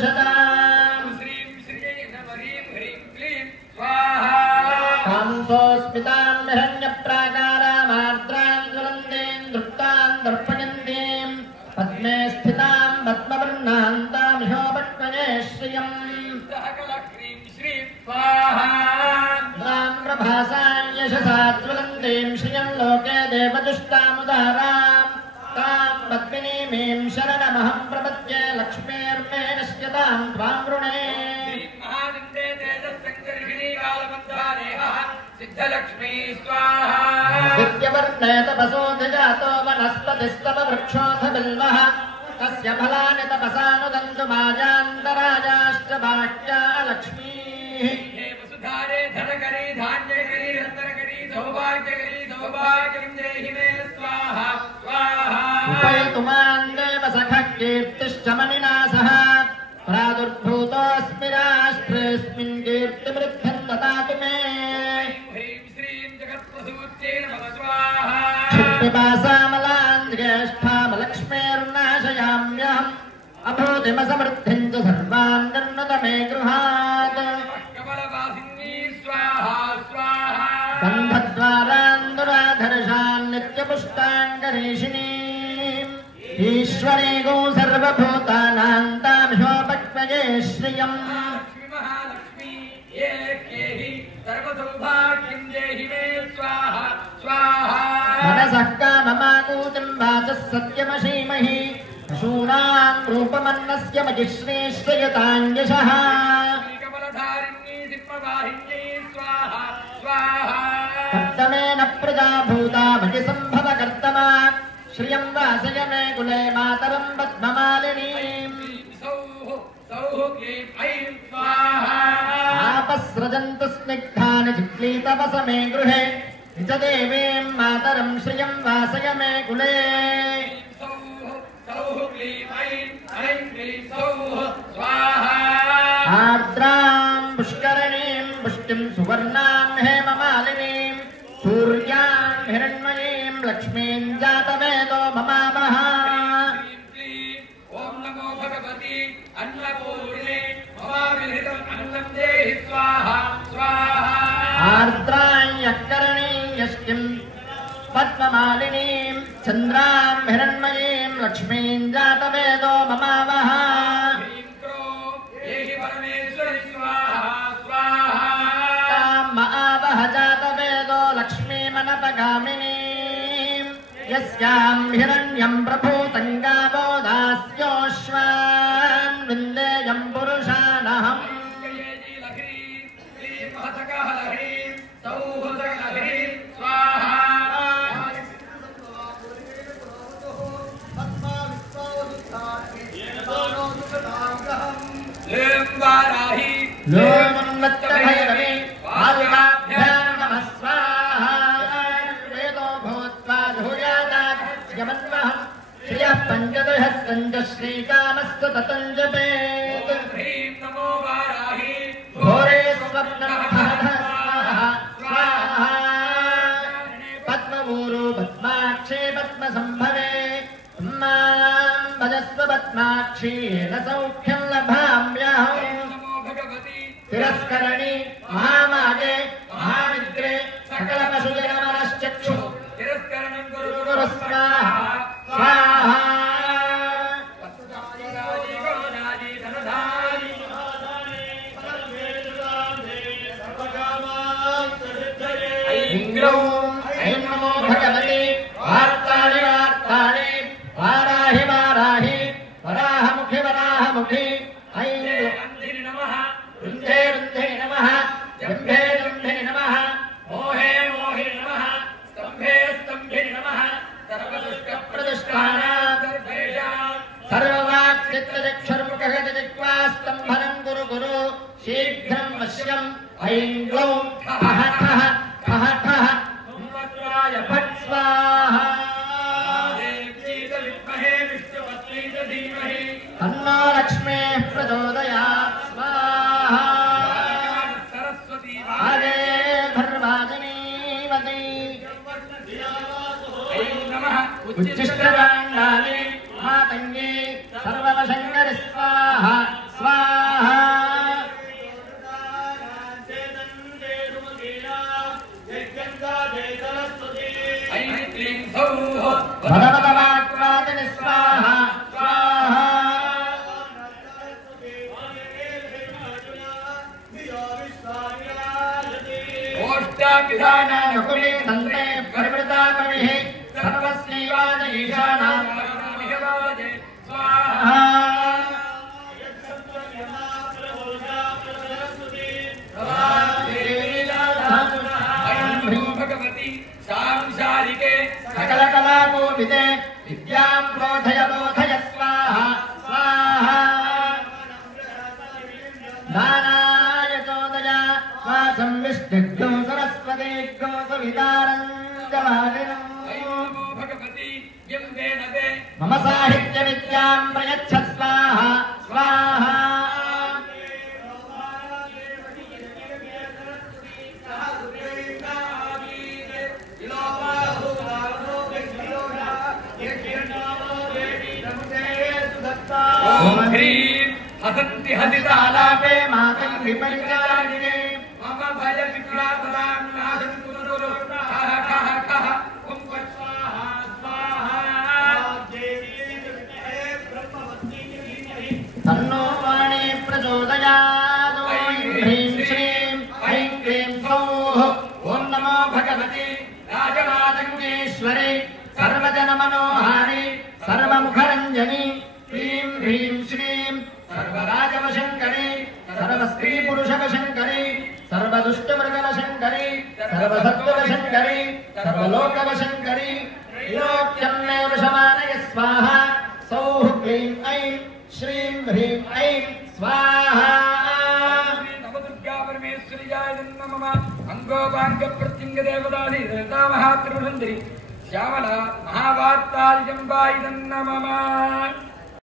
दशताम् श्रीं श्रियै नमः ह्रीं ह्रीं क्लीं स्वाहा कांसोऽस्मितां हिरण्यप्राकारामार्द्रां ज्वलन्तीं दृप्तां दर्पयन्तीं पद्मे स्थितां पद्मवर्णान्तां ह्योपक्वये श्रियम् सकलक्रीं श्रीं स्वाहा प्रभासां यशसा ज्वलन्तीं श्रियं लोके देवदुष्टामुदारां तां पद्मिनीमीं शरणमहं प्रपद्ये लक्ष्मीर्मे नश्यतां त्वां वृणे महानन्दे तेजस्सङ्कर्षिणी कालबन्धानेहः सिद्धलक्ष्मी स्वाहा विद्यवर्णे तपसोऽधिजातो वनस्पतिस्तव वृक्षोऽथ बिल्वः तस्य फलानि तपसानुदन्तु माजान्तराजाश्च बाह्या लक्ष्मीः हे वसुधारे धनकरी धान्यकरी रत्नकरी सौभाग्यकरी सौभाग्यं देहि मे स्वाहा स्वाहा उपयतु मां देव सखः कीर्तिश्च मणिना सह प्रादुर्भूतोऽस्मि राष्ट्रेऽस्मिन् कीर्तिमृद्ध्यं ददातु मे ह्रीं श्रीं जगत्प्रसूत्यै नमः स्वाहा क्षिप्पिपासामलां ज्येष्ठामलक्ष्मीर्नाशयाम्यहम् अभूतिमसमृद्धिं च सर्वान् निर्नुत मे गृहात् कमलवासिनी स्वाहा स्वाहा गन्धद्वारान्दुराधर्षान् नित्यपुष्टाङ्गरीषिणीम् ईश्वरीगो सर्वभूतानां तां ह्योपक्वये श्रियम् लक्ष्मी महालक्ष्मी ये केहि सर्वसौभाग्यं देहि मे स्वाहा स्वाहा मनसः काममाकूतिं वाचः सत्यमशीमहि पशूनां रूपमन्नस्य महिश्रीश्रयताञ्जशः कमलधारिणी सिंहवाहिनी स्वाहा स्वाहा कर्तमेन प्रजा भूता मयि सम्भव कर्तमा श्रियं वासय मे कुले मातरं पद्ममालिनीम् सौः सौः क्लीं ऐं स्वाहा आपस्रजन्तु स्निग्धानि चिक्लीतपस मे गृहे निज देवीं मातरं श्रियं वासय मे कुले सौः सौः क्लीं ऐं क्लीं सौः स्वाहा आर्द्रां पुष्करणीं पुष्टिं सुवर्णां हेममालिनीं सूर्यां हिरण्मयीं लक्ष्मीं जातवेदो ममावः ॐ नमो भगवती अन्नपूर्णे ममाविहितम् अन्नं देहि स्वाहा स्वाहा आर्द्रां यक्करणीं यष्टिं पद्ममालिनीं चन्द्रां हिरण्मयीं लक्ष्मीं जातवेदो ममावः ह्रीं क्रों देहि परमेश्वरि स्वाहा स्वाहा तां मआवह जातवेदो लक्ष्मीमनपगामिनीं यस्यां हिरण्यं प्रभूतं गावो दास्योऽश्वान् विन्देयं पुरुषानहम् लह्रीं क्लीं महसकहलह्रीं सौः सकलह्रीं स्वाहा ह्रीं वाराहि लोमन्मत्तभैरवे पादुकाभ्यां नमः स्वाहा वेदो भूत्वा धूयादात् यमन्वः श्रियः पञ्चदशस्कञ्च श्रीकामस्तु ततं जपेत् ह्रीं नमो वाराहि घोरे स्वप्नमहः स्वाहा स्वाहा पद्मपूरो पद्माक्षे पद्मसम्भवे मां भजस्व पद्माक्षी येन सौख्यं लभाम्यहम् नमो भगवती तिरस्करणी महामागे महामित्रे सकलपशुजनमनश्चक्षु तिरस्करणं कुरु स्वाहा स्वाहा ऐं ग्लौं ऐं नमो भगवते वार्ताणि वार्ताणि वाराहि वाराहि वराहमुखि वराहमुखि ऐं रुन्धे रुन्धे नमः जम्भे जम्भिनि नमः मोहे मोहिनि नमः स्तम्भे स्तम्भिनि नमः सर्वदुष्टप्रदुष्टानां सर्ववाक्चित्तचक्षुर्मुखगजजिह्वास्तम्भनं कुरु कुरु शीघ्रं वश्यम् ऐं ग्लौं ठः ठः ठः ठः हुम्मत्वाय फट् स्वाहा तन्नो लक्ष्मीः प्रचोदयात् स्वाहा आगे भर्वाजिनीवती उच्चिष्टदाण्डानि मातङ्गी सर्ववशङ्करि स्वाहा स्वाहा पिधानानुकुले तन्ते परिवृता कविः सर्वस्यैवान ईशाना स्वाहा भगवती सांसारिके सकल कलाकोविदे विद्यां बोधय बोधय स्वाहा स्वाहा दानाय चोदया वाचं विष्णुग्नो सरस्वतीग्नो सवितारं जवानिनम् भगवती यं वेनते मम साहित्य विद्यां प्रयच्छ स्वाहा स्वाहा ओम ह्रीं हसन्ति हसितालापे मातं विपरिचारिणे मम भय विक्रामदां नादं कुरुरु कः कः कः ओम स्वाहा स्वाहा तन्नो वाणी प्रचोदयात् ॐ ह्रीं श्रीं ऐं क्लीं सौः ॐ नमो भगवति राजमातङ्गेश्वरि सर्वजनमनोहारि सर्वमुखरञ्जनि क्लीं ह्रीं श्रीं सर्वराजवशङ्करि सर्वस्त्रीपुरुषवशङ्करि सर्वदुष्टमृगवशङ्करि सर्वसत्त्ववशङ्करि सर्वलोकवशङ्करि त्रैलोक्यं मे वशमानय स्वाहा सौः क्लीं ऐं श्रीं ह्रीं ऐं स्वाहा नवदुर्गा परमेश्वर्याय नमः अंगोपांग प्रत्यंग देवताधि देवता महात्रिपुरसुंदरी श्यामला महावार्तालिजंबाय नमः